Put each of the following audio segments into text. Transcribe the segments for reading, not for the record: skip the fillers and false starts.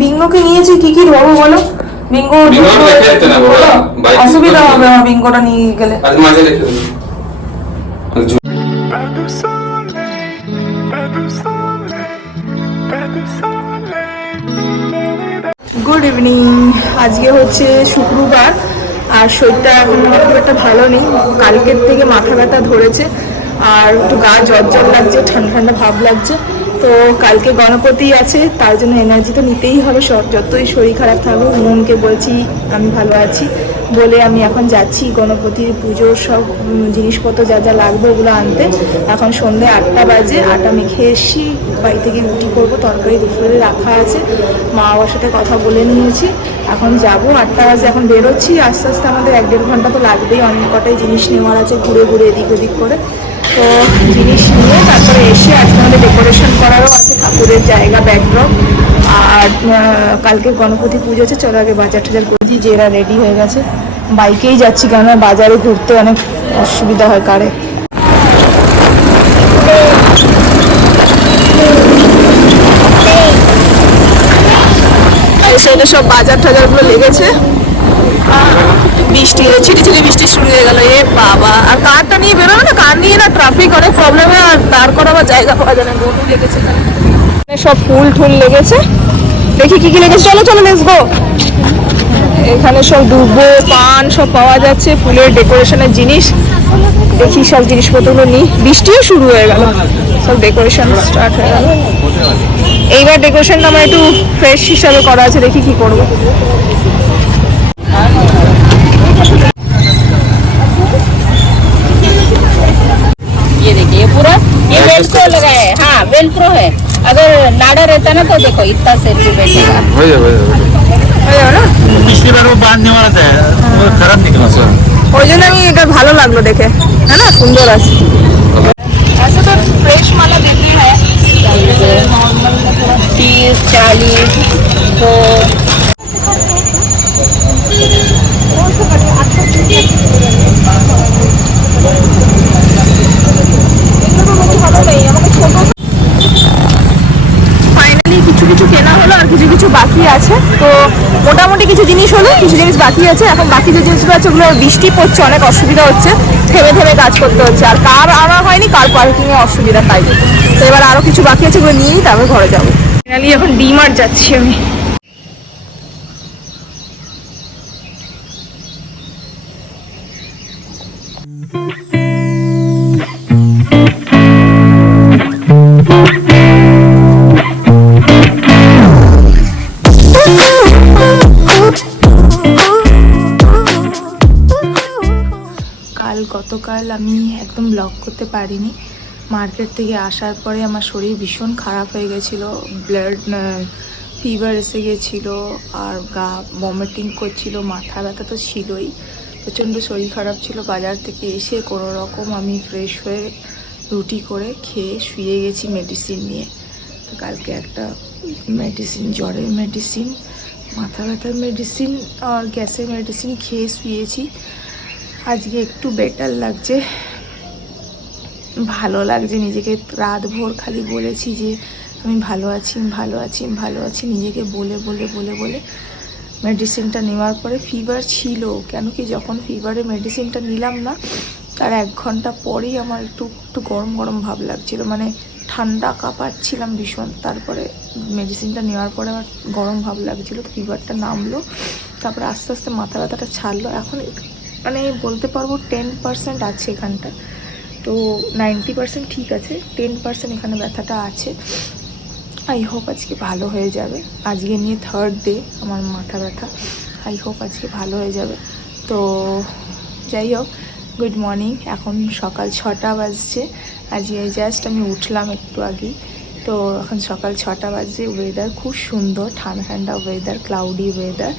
বিঙ্গোকে নিয়েছি কি কি ধরবো বলো? বিঙ্গো অসুবিধা হবে আমার বিঙ্গোটা নিয়ে গেলে। Good evening. আজকে হচ্ছে শুক্রবার আর শরীরটা এখন খুব একটা ভালো নেই। কালকের থেকে মাথা ব্যথা ধরেছে আর একটু গা জ্বর জ্বর লাগছে, ঠান্ডা ঠান্ডা ভাব লাগছে। তো কালকে গণপতি আছে, তার জন্য এনার্জি তো নিতেই হবে, যতই শরীর খারাপ থাকুক। মনকে বলছি আমি ভালো আছি বলে আমি এখন যাচ্ছি গণপতির পুজোর সব জিনিসপত্র যা যা লাগবে ওগুলো আনতে। এখন সন্ধ্যে 8টা বাজে, আটা মেখে এসছি, বাড়ি থেকে রুটি করবো, তরকারি দুপুরে রাখা আছে, মা বাবার সাথে কথা বলে নিয়েছি। এখন যাব 8টা বাজে, এখন বেরোচ্ছি। আস্তে আস্তে আমাদের 1-1.5 ঘন্টা তো লাগবেই, অনেক কটাই জিনিস নেওয়ার আছে, ঘুরে ঘুরে এদিক ওদিক করে। তো জিনিস নিয়ে তারপরে এসে আজকে আমাদের ডেকোরেশন করারও আছে, ঠাকুরের জায়গা, ব্যাকড্রপ। আর কালকে গণপতি পুজো আছে, চলো আগে বাজার টাজার করেছি। যে এরা রেডি হয়ে গেছে, বাইকেই যাচ্ছি কেননা বাজারে ঘুরতে অনেক অসুবিধা হয় কারে। সেটা সব বাজার টাজারগুলো লেগেছে। বৃষ্টি ছিটিছিটি বৃষ্টি শুরু হয়ে গেল। এ বাবা, আর কারটা নিয়ে বেরোবে না, কার নিয়ে না ট্রাফিক অনেক প্রবলেম হয়, আর দাঁড় করাবার জায়গা পাওয়া যায় না। গরু লেগেছে, সব ফুল টুল লেগেছে। দেখি কি কি লেগেছে, চলো চলো লেটস গো। এখানে সব দুব্বো পান সব পাওয়া যাচ্ছে, ফুলের ডেকোরেশনের জিনিস। দেখি সব জিনিসপত্রগুলো নিই। বৃষ্টিও শুরু হয়ে গেল, সব ডেকোরেশন স্টার্ট হয়ে গেল। এইবার ডেকোরেশনটা আমার একটু ফ্রেশ হিসাবে করা আছে, দেখি কি করবো। ये देखिए, ये पूरा ये वेलक्रो लगा है। हाँ, वेलक्रो है। अगर नाड़ा रहता ना तो देखो इतना सेल भी बैठेगा। हो जाएगा না? पिछली बार वो बांधने वाला था, वो खराब निकला सर। ওই জন্য আমি এটা ভালো লাগলো দেখে, হ্যাঁ না, সুন্দর আছে। ऐसे तो फ्रेश माला देती है 30, 40 तो ফাইনালি কিছু কিছু কেনা হলো আর কিছু কিছু বাকি আছে। তো মোটামুটি কিছু জিনিস হলো, কিছু জিনিস বাকি আছে। এখন বাকি যে জিনিসগুলো আছে ওগুলো বৃষ্টি পড়ছে, অনেক অসুবিধা হচ্ছে, থেমে থেমে কাজ করতে হচ্ছে। আর কার আনা হয়নি, কার পার্কিংয়ে অসুবিধা, তাই। তো এবার আরও কিছু বাকি আছে, ওগুলো নিয়েই তারপর ঘরে যাবো। ফাইনালি এখন ডিমার্ট যাচ্ছি আমি। গতকাল আমি একদম ব্লগ করতে পারিনি। মার্কেট থেকে আসার পরে আমার শরীর ভীষণ খারাপ হয়ে গেছিলো, ব্লাড ফিভার এসে গেছিলো, আর গা ভমিটিং করছিলো, মাথা ব্যথা তো ছিলই, প্রচণ্ড শরীর খারাপ ছিল। বাজার থেকে এসে কোনো রকম আমি ফ্রেশ হয়ে রুটি করে খেয়ে শুয়ে গেছি মেডিসিন নিয়ে। তো কালকে একটা মেডিসিন, জ্বরের মেডিসিন, মাথা ব্যথার মেডিসিন আর গ্যাসের মেডিসিন খেয়ে শুয়েছি। আজকে একটু বেটার লাগছে, ভালো লাগছে নিজেকে। রাত ভোর খালি বলেছি যে আমি ভালো আছি, ভালো আছি, ভালো আছি, নিজেকে বলে বলে বলে বলে মেডিসিনটা নেওয়ার পরে ফিভার ছিল। কেন কি যখন ফিভারের মেডিসিনটা নিলাম না, তার 1 ঘন্টা পরেই আমার একটু গরম গরম ভাব লাগছিল, মানে ঠান্ডা কাঁপাচ্ছিলাম ভীষণ। তারপরে মেডিসিনটা নেওয়ার পরে আমার গরম ভাব লাগছিলো, ফিভারটা নামলো, তারপরে আস্তে আস্তে মাথা ব্যথাটা ছাড়লো। এখন মানে বলতে পারবো 10% আছে এখানটা, তো 90% ঠিক আছে, 10% এখানে ব্যথাটা আছে। আই হোপ আজকে ভালো হয়ে যাবে। আজকে নিয়ে 3rd ডে আমার মাথা ব্যথা, আই হোপ আজকে ভালো হয়ে যাবে। তো যাই হোক, গুড মর্নিং। এখন সকাল 6টা বাজছে। আজকে জাস্ট আমি উঠলাম একটু আগেই। তো এখন সকাল 6টা বাজছে। ওয়েদার খুব সুন্দর, ঠান্ডা ঠান্ডা ওয়েদার, ক্লাউডি ওয়েদার।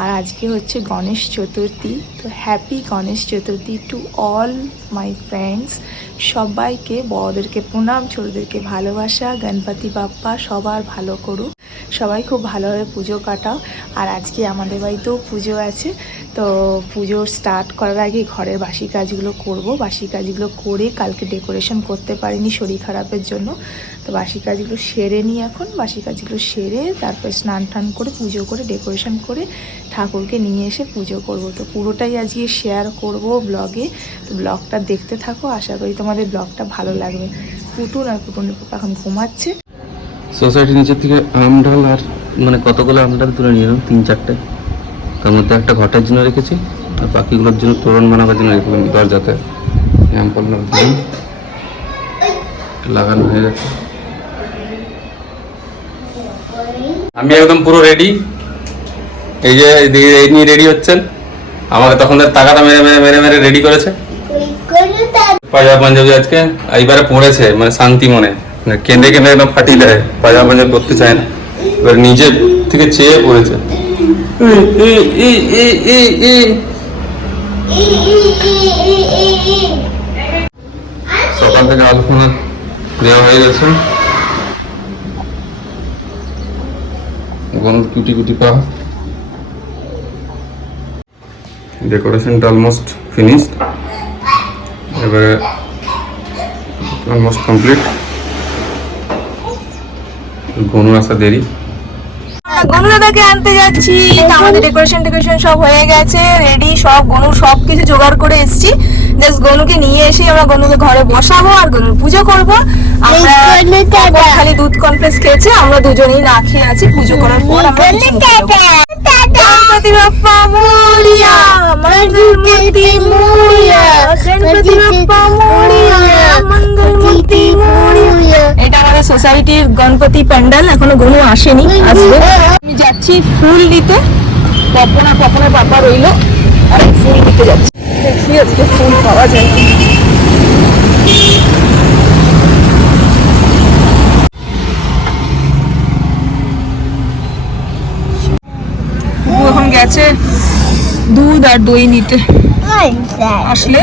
আর আজকে হচ্ছে গণেশ চতুর্থী। তো happy Ganesh Chaturthi to all my friends. সবাইকে, বড়দেরকে প্রণাম, ছোটদেরকে ভালোবাসা। গণপতি বাপ্পা সবার ভালো করুক। সবাই খুব ভালোভাবে পুজো কাটাও। আর আজকে আমাদের বাড়িতেও পুজো আছে, তো পুজো স্টার্ট করার আগে ঘরের বাসি কাজগুলো করব। বাসি কাজগুলো করে কালকে ডেকোরেশন করতে পারিনি শরীর খারাপের জন্য, তো বাসি কাজগুলো সেরে নিই এখন। বাসি কাজগুলো সেরে তারপর স্নান টান করে পুজো করে ডেকোরেশন করে ঠাকুরকে নিয়ে এসে পুজো করব। তো পুরোটাই আজকে শেয়ার করব ব্লগে, তো ব্লগটা দেখতে থাকো, আশা করি তোমাদের ব্লগটা ভালো লাগবে। পুতুল আর পুতুলের পাপা এখন ঘুমাচ্ছে। সোসাইটির নিচের থেকে আম ডাল আর মানে কতগুলো আম ডাল তুলে নিয়ে এলাম, 3-4টে। তার মধ্যে একটা ঘটার জন্য রেখেছি আর বাকিগুলোর জন্য তোরণ বানাবার জন্য রেখেলাম দরজাতে। আম পাল্লা লাগানো হয়ে গেছে। আমি একদম পুরো রেডি। এই যে এই নিয়ে রেডি হচ্ছেন, আমাকে তখন টাকাটা মেরে মেরে মেরে মেরে রেডি করেছে। পাজামা পাঞ্জাবি আজকে এইবারে পড়েছে, মানে শান্তি মনে, কেঁদে কেঁদে একদম ফাটিয়ে দেয়, পাজামা পাঞ্জাবি করতে চায় না, এবার নিজে থেকে চেয়ে পড়েছে। সকাল থেকে আলোচনা দেওয়া হয়ে গেছে, কুটি কুটি পা। ডেকোরেশনটা অলমোস্ট ফিনিশড, এবারে অলমোস্ট কমপ্লিট। গনু আসা দেরি। গনু দাদাকে আনতে যাচ্ছি, তো আমাদের ডেকোরেশন সব হয়ে গেছে, রেডি সব। গনু সব কিছু জোগাড় করে এসেছি, জাস্ট গনুকে নিয়ে এসে আমরা গনুকে ঘরে বসাবো আর গনুর পুজো করবো। আমরা খালি দুধ কনফ্লেক্স খেয়েছে, আমরা দুজনেই না খেয়ে আছি। পুজো করার পর আমরা Ganapati Bappa Moria, মঙ্গলমূর্তি Moria, Ganapati Bappa Moria, মঙ্গলমূর্তি Moria. এটা আমাদের সোসাইটির গণপতি প্যান্ডেল, এখনো গনু আসেনি, আসবে। আমি যাচ্ছি ফুল দিতে, পপনের পাপা রইলো, আর ফুল দিতে যাচ্ছি। দেখি আজকে ফুল পাওয়া যায়। এখন গেছে দুধ আর দই নিতে, আসলে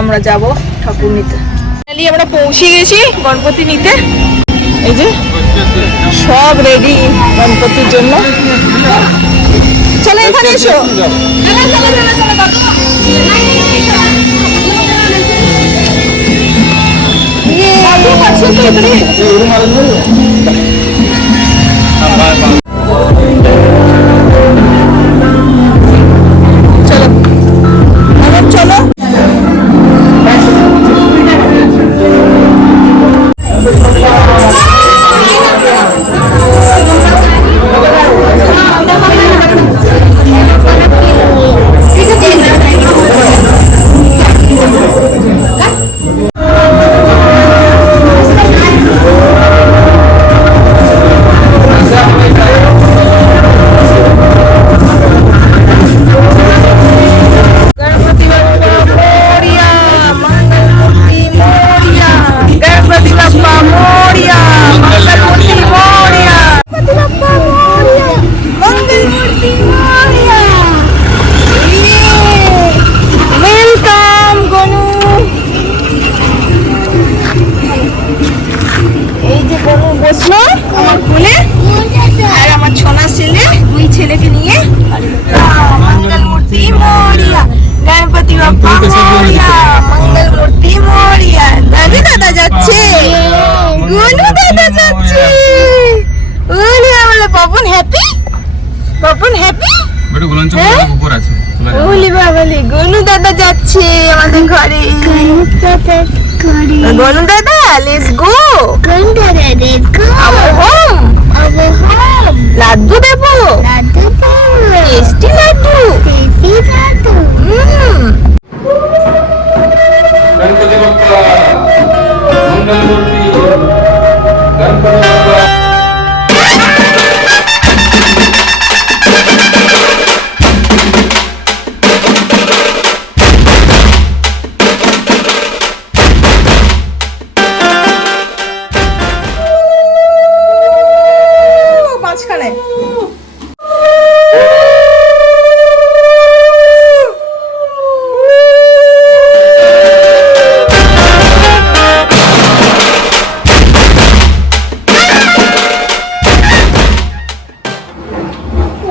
আমরা যাব ঠাকুর নিতে। আমরা পৌঁছে গেছি গণপতি নিতে, এই যে সব রেডি গণপতির জন্য। চলো এখানে এসো, চলো গনু দাদা যাচ্ছে আমাদের ঘরে। গনু দাদা let's go, our home. Laddu দেবো, টেস্টি লাড্ডু। গণপতি বাপ্পা মঙ্গলমূর্তি, গণপতি বাপ্পা।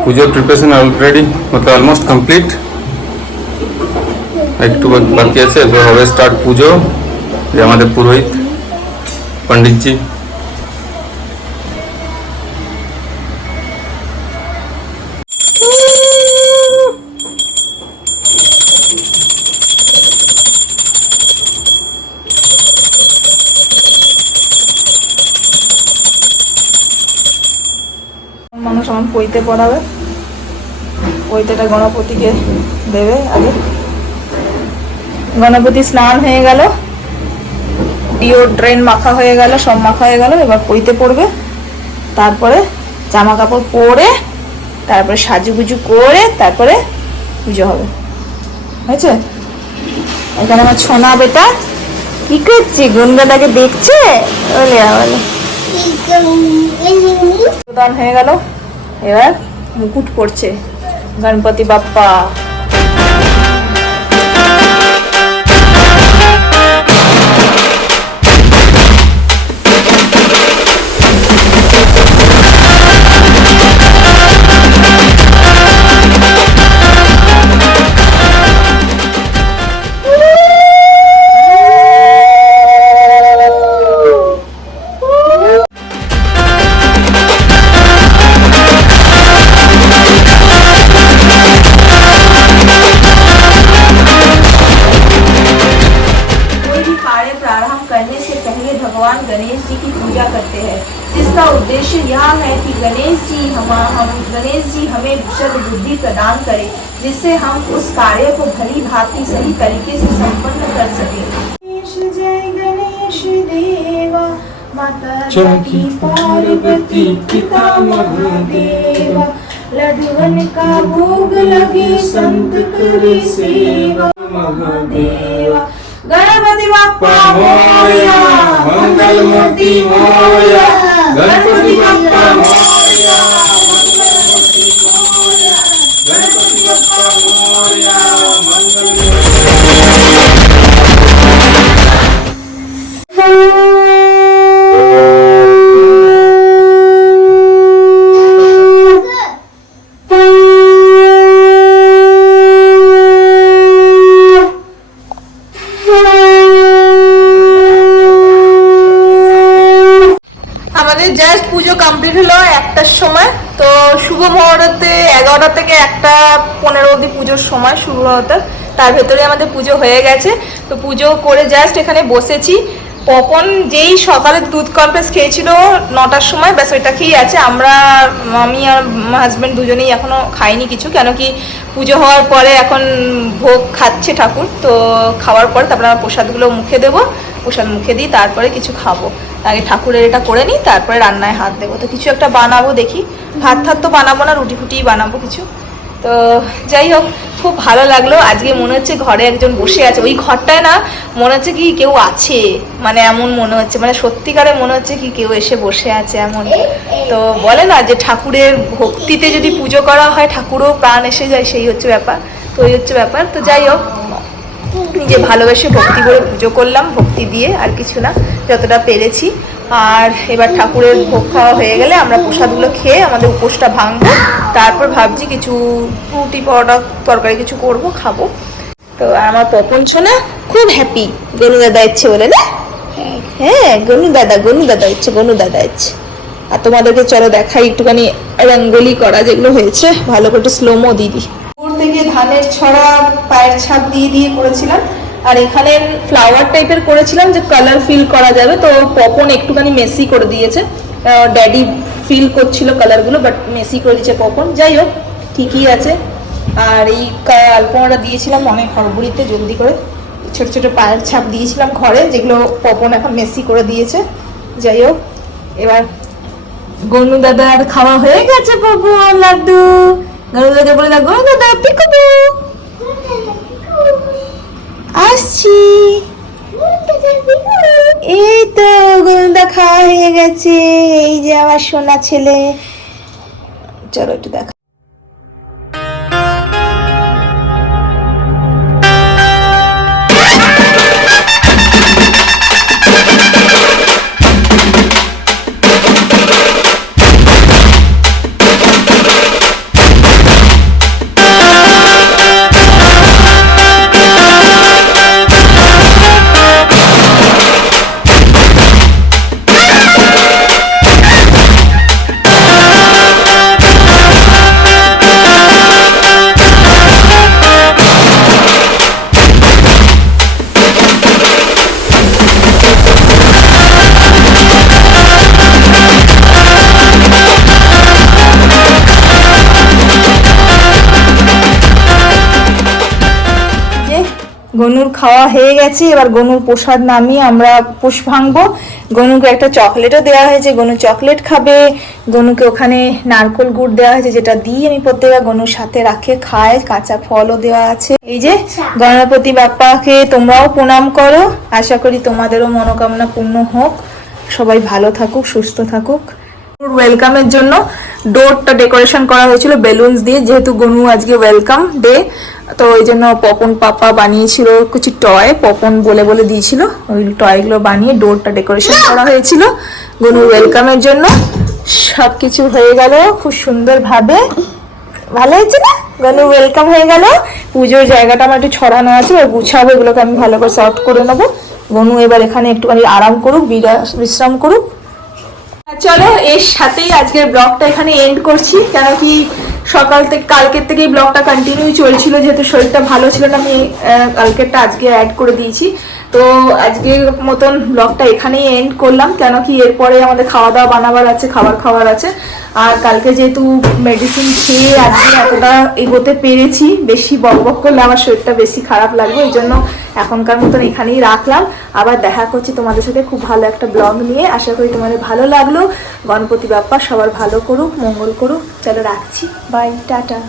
পুজোর প্রিপারেশন অলরেডি मतलब অলমোস্ট কমপ্লিট, একটু বাকি আছে, এরপর হবে স্টার্ট পুজো। যে আমাদের পুরোহিত পণ্ডিতজি, মানুষ আমার পইতে পড়াবে, পইতেটা গণপতিকে দেবে আগে। গণপতি স্নান হয়ে গেল, ডিওড্রেন্ট মাখা হয়ে গেল, সব মাখা হয়ে গেল, এবার পইতে পড়বে। তারপরে জামা কাপড় পরে, তারপরে সাজুগুজু করে তারপরে পুজো হবে, হয়েছে? এখানে আমার ছোনা বেটা কি করছে, গঙ্গাটাকে দেখছে, বলে বলে দান হয়ে গেল, এবার মুকুট পড়ছে গণপতি বাপ্পা। करने से पहले भगवान गणेश जी की पूजा करते हैं, जिसका उद्देश्य यह है कि गणेश जी हमें विशद बुद्धि प्रदान करें, जिससे हम उस कार्य को भली भांति सही तरीके से संपन्न कर सकें। जय गणेश देवा, माता की पार्वती पिता महादेवा, लड्डुवन का भोग लगे संत करे सेवा महादेवा। गणपति बाप्पा मोरया, मंगल मूर्ति मोरया, गणपति बाप्पा मोरया, मंगल मूर्ति मोरया, गणपति बाप्पा मोरया, मंगल জাস্ট পুজো কমপ্লিট হলো 1টার সময়। তো শুভ মুহূর্তে 11টা থেকে 1:15 অবধি পুজোর সময় শুরু হতো, তার ভেতরে আমাদের পুজো হয়ে গেছে। তো পুজো করে জাস্ট এখানে বসেছি। পপন যেই সকালে দুধ কমপ্লেক্স খেয়েছিল 9টার সময়, ব্যাস ওইটা খেয়েই আছে। আমি আর হাজব্যান্ড দুজনেই এখনও খাইনি কিছু, কেন কি পুজো হওয়ার পরে এখন ভোগ খাচ্ছে ঠাকুর। তো খাওয়ার পরে তারপরে আমরা প্রসাদগুলো মুখে দেবো, প্রসাদ মুখে দিই, তারপরে কিছু খাবো। আগে ঠাকুরের এটা করে নিই, তারপরে রান্নায় হাত দেবো। তো কিছু একটা বানাবো, দেখি ভাত ঠাত তো বানাবো না, রুটি ফুটিই বানাবো কিছু। তো যাই হোক, খুব ভালো লাগলো। আজকে মনে হচ্ছে ঘরে একজন বসে আছে, ওই ঘরটায় না মনে হচ্ছে কি কেউ আছে, মানে এমন মনে হচ্ছে, মানে সত্যিকারে মনে হচ্ছে কি কেউ এসে বসে আছে এমন। তো বলে না যে ঠাকুরের ভক্তিতে যদি পুজো করা হয় ঠাকুরও প্রাণ এসে যায়, সেই হচ্ছে ব্যাপার। তো ওই হচ্ছে ব্যাপার। তো যাই হোক, নিজে ভালোবেসে ভক্তি করে পুজো করলাম, ভক্তি দিয়ে, আর কিছু না, যতটা পেরেছি। আর এবার ঠাকুরের ভোগ খাওয়া হয়ে গেলে আমরা প্রসাদগুলো খেয়ে আমাদের উপোসটা ভাঙবো। তারপর ভাবছি কিছু রুটি পরোটা তরকারি কিছু করব, খাবো। তো আমার পপন ছোনা খুব হ্যাপি, গনু দাদা ইচ্ছে বলে না? হ্যাঁ, গনু দাদা ইচ্ছে, গনু দাদা ইচ্ছে। আর তোমাদেরকে চলো দেখাই একটুখানি রঙ্গোলি করা যেগুলো হয়েছে, ভালো করে স্লোমো দিদি। দূর থেকে ধানের ছড়া পায়ের ছাপ দিয়ে দিয়ে করেছিলাম, আর এখানে ফ্লাওয়ার টাইপের করেছিলাম যে কালার ফিল করা যাবে। তো পপন একটুখানি মেসি করে দিয়েছে, ড্যাডি ফিল করছিল কালারগুলো, বাট মেসি করে দিয়েছে পপন। যাই হোক, ঠিকই আছে। আর এই আলপনাটা দিয়েছিলাম অনেক হড়বড়িতে, জলদি করে ছোট ছোট পায়ের ছাপ দিয়েছিলাম ঘরে, যেগুলো পপন এখন মেসি করে দিয়েছে। যাই হোক, এবার গনু দাদার খাওয়া হয়ে গেছে পপন লাড্ডু। গনু দাদা বলে দাও, গনু দাদা পিকুবু আসছি। এই তো গনুদা খাওয়া হয়ে গেছে, এই যে আমার সোনা ছেলে। চলো একটু দেখা। গনুর খাওয়া হয়ে গেছে, এবার গনুর প্রসাদ নামিয়ে আমরা পোষ ভাঙবো। গনুকে একটা চকলেটও দেওয়া হয়েছে, গনু চকলেট খাবে। গনুকে ওখানে নারকোল গুড় দেওয়া হয়েছে, যেটা দিয়ে আমি প্রত্যেকবার গনুর সাথে রাখে খায়। কাঁচা ফলও দেওয়া আছে। এই যে গণপতি বাপ্পাকে তোমরাও প্রণাম করো, আশা করি তোমাদেরও মনোকামনা পূর্ণ হোক, সবাই ভালো থাকুক, সুস্থ থাকুক। ওয়েলকামের জন্য ডোরটা ডেকোরেশন করা হয়েছিল বেলুনস দিয়ে, যেহেতু গনু আজকে ওয়েলকাম ডে, তো ওই জন্য পপন পাপা বানিয়েছিল কিছু টয়, পপন বলে বলে দিয়েছিল, ওই টয়গুলো বানিয়ে ডোরটা ডেকোরেশন করা হয়েছিল গনুর ওয়েলকামের জন্য। সব কিছু হয়ে গেল খুব সুন্দরভাবে, ভালো হয়েছে না? গনু ওয়েলকাম হয়ে গেল। পুজোর জায়গাটা আমার একটু ছড়ানো আছে, ওই গুছাবো, এগুলোকে আমি ভালো করে সর্ট করে নেবো। গনু এবার এখানে একটুখানি আরাম করুক, বিশ্রাম করুক। চলো এর সাথেই আজকের ব্লগটা এখানে এন্ড করছি, কেন কি সকাল থেকে কালকের থেকেই ব্লগটা কন্টিনিউ চলছিল, যেহেতু শরীরটা ভালো ছিল না, আমি কালকেরটা আজকে অ্যাড করে দিয়েছি। তো আজকের মতন ব্লগটা এখানেই এন্ড করলাম, কেন কি এরপরে আমাদের খাওয়া দাওয়া বানাবার আছে, খাবার আছে। আর কালকে যেহেতু মেডিসিন খেয়ে আজকে এতটা এগোতে পেরেছি, বেশি বকবক করলে আমার শরীরটা বেশি খারাপ লাগবে, এই জন্য এখনকার মতন এখানেই রাখলাম। আবার দেখা করছি তোমাদের সাথে খুব ভালো একটা ব্লগ নিয়ে, আশা করি তোমাদের ভালো লাগলো। গণপতি বাপ্পা সবার ভালো করুক, মঙ্গল করুক। চলো রাখছি, বাই, টাটা।